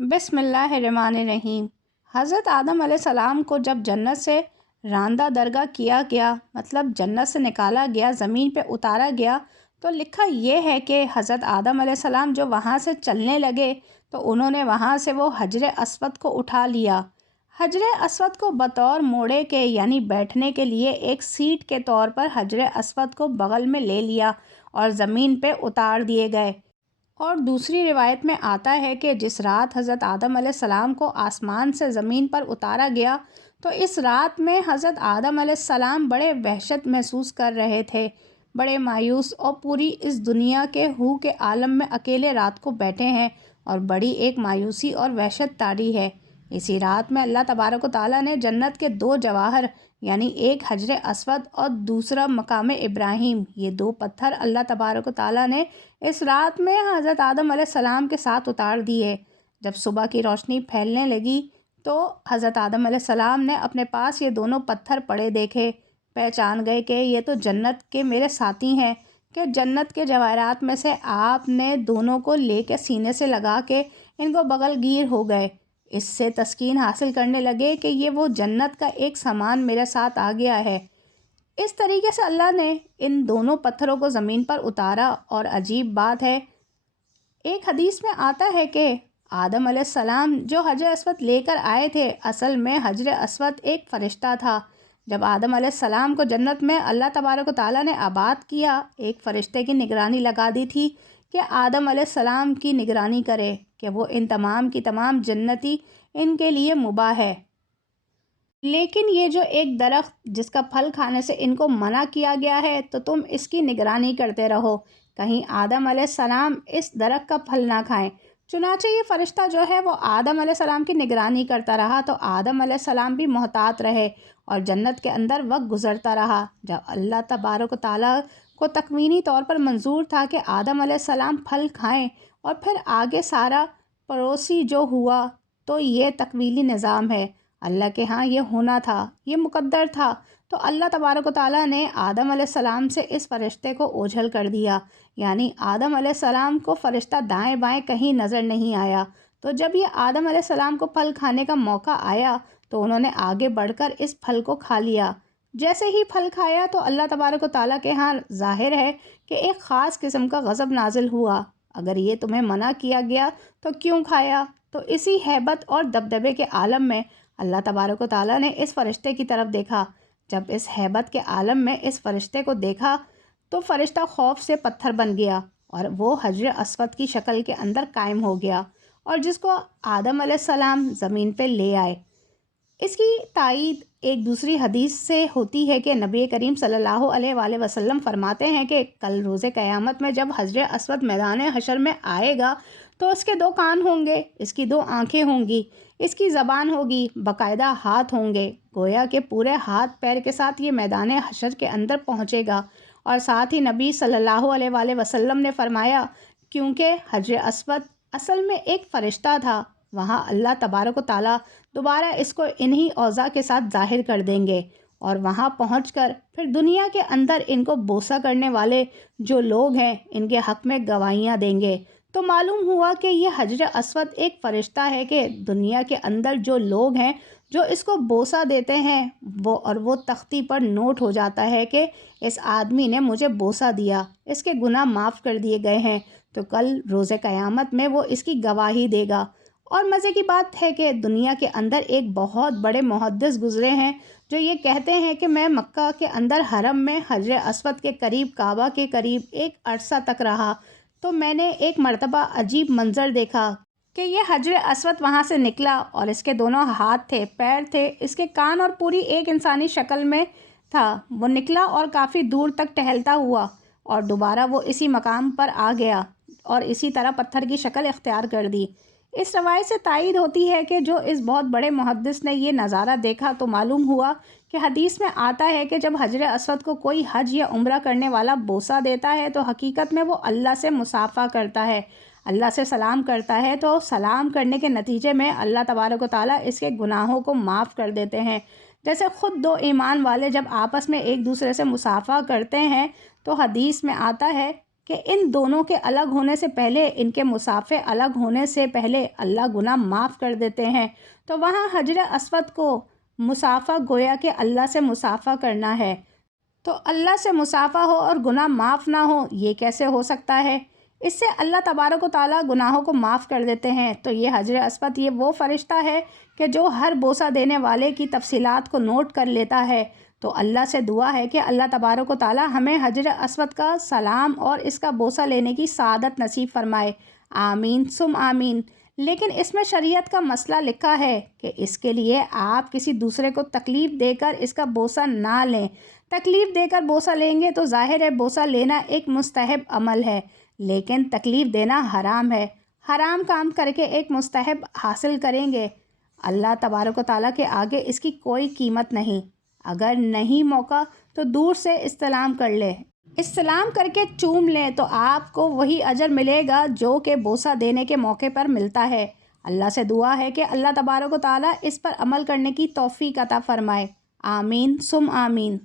بسم اللہ الرحمن الرحیم۔ حضرت آدم علیہ السلام کو جب جنت سے راندہ درگاہ کیا گیا، مطلب جنت سے نکالا گیا، زمین پہ اتارا گیا، تو لکھا یہ ہے کہ حضرت آدم علیہ السلام جو وہاں سے چلنے لگے تو انہوں نے وہاں سے وہ حجر اسود کو اٹھا لیا۔ حجر اسود کو بطور موڑے کے یعنی بیٹھنے کے لیے ایک سیٹ کے طور پر حجر اسود کو بغل میں لے لیا اور زمین پہ اتار دیے گئے۔ اور دوسری روایت میں آتا ہے کہ جس رات حضرت آدم علیہ السلام کو آسمان سے زمین پر اتارا گیا تو اس رات میں حضرت آدم علیہ السلام بڑے وحشت محسوس کر رہے تھے، بڑے مایوس، اور پوری اس دنیا کے ہو کے عالم میں اکیلے رات کو بیٹھے ہیں اور بڑی ایک مایوسی اور وحشت طاری ہے۔ اسی رات میں اللہ تبارک و تعالیٰ نے جنت کے دو جواہر یعنی ایک حجر اسود اور دوسرا مقام ابراہیم، یہ دو پتھر اللہ تبارک و تعالیٰ نے اس رات میں حضرت آدم علیہ السلام کے ساتھ اتار دیے۔ جب صبح کی روشنی پھیلنے لگی تو حضرت آدم علیہ السلام نے اپنے پاس یہ دونوں پتھر پڑے دیکھے، پہچان گئے کہ یہ تو جنت کے میرے ساتھی ہیں، کہ جنت کے جواہرات میں سے آپ نے دونوں کو لے کے سینے سے لگا کے ان کو بغل گیر ہو گئے۔ اس سے تسکین حاصل کرنے لگے کہ یہ وہ جنت کا ایک سامان میرے ساتھ آ گیا ہے۔ اس طریقے سے اللہ نے ان دونوں پتھروں کو زمین پر اتارا۔ اور عجیب بات ہے، ایک حدیث میں آتا ہے کہ آدم علیہ السلام جو حجر اسود لے کر آئے تھے، اصل میں حجر اسود ایک فرشتہ تھا۔ جب آدم علیہ السلام کو جنت میں اللہ تبارک و تعالیٰ نے آباد کیا، ایک فرشتے کی نگرانی لگا دی تھی کہ آدم علیہ السلام کی نگرانی کرے کہ وہ ان تمام کی تمام جنتی ان کے لیے مباح ہے۔ لیکن یہ جو ایک درخت جس کا پھل کھانے سے ان کو منع کیا گیا ہے تو تم اس کی نگرانی کرتے رہو، کہیں آدم علیہ السلام اس درخت کا پھل نہ کھائیں۔ چنانچہ یہ فرشتہ جو ہے وہ آدم علیہ السلام کی نگرانی کرتا رہا تو آدم علیہ السلام بھی محتاط رہے اور جنت کے اندر وقت گزرتا رہا۔ جب اللہ تبارک و تعالیٰ کو تکوینی طور پر منظور تھا کہ آدم علیہ السلام پھل کھائیں اور پھر آگے سارا پڑوسی جو ہوا، تو یہ تکوینی نظام ہے، اللہ کے ہاں یہ ہونا تھا، یہ مقدر تھا۔ تو اللہ تبارک و تعالیٰ نے آدم علیہ السلام سے اس فرشتے کو اوجھل کر دیا، یعنی آدم علیہ السلام کو فرشتہ دائیں بائیں کہیں نظر نہیں آیا۔ تو جب یہ آدم علیہ السلام کو پھل کھانے کا موقع آیا تو انہوں نے آگے بڑھ کر اس پھل کو کھا لیا۔ جیسے ہی پھل کھایا تو اللہ تبارک و تعالیٰ کے ہاں ظاہر ہے کہ ایک خاص قسم کا غضب نازل ہوا۔ اگر یہ تمہیں منع کیا گیا تو کیوں کھایا؟ تو اسی ہیبت اور دبدبے کے عالم میں اللہ تبارک و تعالیٰ نے اس فرشتے کی طرف دیکھا۔ جب اس ہیبت کے عالم میں اس فرشتے کو دیکھا تو فرشتہ خوف سے پتھر بن گیا اور وہ حجر اسود کی شکل کے اندر قائم ہو گیا، اور جس کو آدم علیہ السلام زمین پہ لے آئے۔ اس کی تائید ایک دوسری حدیث سے ہوتی ہے کہ نبی کریم صلی اللہ علیہ وآلہ وسلم فرماتے ہیں کہ کل روز قیامت میں جب حجر اسود میدان حشر میں آئے گا تو اس کے دو کان ہوں گے، اس کی دو آنکھیں ہوں گی، اس کی زبان ہوگی، باقاعدہ ہاتھ ہوں گے، گویا کہ پورے ہاتھ پیر کے ساتھ یہ میدان حشر کے اندر پہنچے گا۔ اور ساتھ ہی نبی صلی اللہ علیہ وآلہ وسلم نے فرمایا کیونکہ حجر اسود اصل میں ایک فرشتہ تھا، وہاں اللہ تبارک و تعالیٰ دوبارہ اس کو انہی اوضاع کے ساتھ ظاہر کر دیں گے، اور وہاں پہنچ کر پھر دنیا کے اندر ان کو بوسہ کرنے والے جو لوگ ہیں ان کے حق میں گواہیاں دیں گے۔ تو معلوم ہوا کہ یہ حجر اسود ایک فرشتہ ہے کہ دنیا کے اندر جو لوگ ہیں جو اس کو بوسہ دیتے ہیں وہ تختی پر نوٹ ہو جاتا ہے کہ اس آدمی نے مجھے بوسہ دیا، اس کے گناہ معاف کر دیے گئے ہیں، تو کل روز قیامت میں وہ اس کی گواہی دے گا۔ اور مزے کی بات ہے کہ دنیا کے اندر ایک بہت بڑے محدث گزرے ہیں جو یہ کہتے ہیں کہ میں مکہ کے اندر حرم میں حجر اسود کے قریب کعبہ کے قریب ایک عرصہ تک رہا، تو میں نے ایک مرتبہ عجیب منظر دیکھا کہ یہ حجر اسود وہاں سے نکلا اور اس کے دونوں ہاتھ تھے، پیر تھے، اس کے کان اور پوری ایک انسانی شکل میں تھا۔ وہ نکلا اور کافی دور تک ٹہلتا ہوا اور دوبارہ وہ اسی مقام پر آ گیا اور اسی طرح پتھر کی شکل اختیار کر دی۔ اس روایت سے تائید ہوتی ہے کہ جو اس بہت بڑے محدث نے یہ نظارہ دیکھا تو معلوم ہوا کہ حدیث میں آتا ہے کہ جب حجر اسود کو کوئی حج یا عمرہ کرنے والا بوسہ دیتا ہے تو حقیقت میں وہ اللہ سے مصافحہ کرتا ہے، اللہ سے سلام کرتا ہے، تو سلام کرنے کے نتیجے میں اللہ تبارک و تعالیٰ اس کے گناہوں کو معاف کر دیتے ہیں۔ جیسے خود دو ایمان والے جب آپس میں ایک دوسرے سے مصافحہ کرتے ہیں تو حدیث میں آتا ہے کہ ان دونوں کے الگ ہونے سے پہلے، ان کے مسافے الگ ہونے سے پہلے اللہ گناہ معاف کر دیتے ہیں۔ تو وہاں حجر اسود کو مصافحہ گویا کہ اللہ سے مصافحہ کرنا ہے۔ تو اللہ سے مصافحہ ہو اور گناہ معاف نہ ہو، یہ کیسے ہو سکتا ہے؟ اس سے اللہ تبارک و تعالیٰ گناہوں کو معاف کر دیتے ہیں۔ تو یہ حجر اسود یہ وہ فرشتہ ہے کہ جو ہر بوسہ دینے والے کی تفصیلات کو نوٹ کر لیتا ہے۔ تو اللہ سے دعا ہے کہ اللہ تبارک و تعالیٰ ہمیں حجر اسود کا سلام اور اس کا بوسہ لینے کی سعادت نصیب فرمائے۔ آمین ثم آمین۔ لیکن اس میں شریعت کا مسئلہ لکھا ہے کہ اس کے لیے آپ کسی دوسرے کو تکلیف دے کر اس کا بوسہ نہ لیں۔ تکلیف دے کر بوسہ لیں گے تو ظاہر ہے بوسہ لینا ایک مستحب عمل ہے، لیکن تکلیف دینا حرام ہے۔ حرام کام کر کے ایک مستحب حاصل کریں گے، اللہ تبارک و تعالیٰ کے آگے اس کی کوئی قیمت نہیں۔ اگر نہیں موقع تو دور سے استلام کر لیں، استلام کر کے چوم لیں تو آپ کو وہی اجر ملے گا جو کہ بوسہ دینے کے موقع پر ملتا ہے۔ اللہ سے دعا ہے کہ اللہ تبارک و تعالیٰ اس پر عمل کرنے کی توفیق عطا فرمائے۔ آمین ثم آمین۔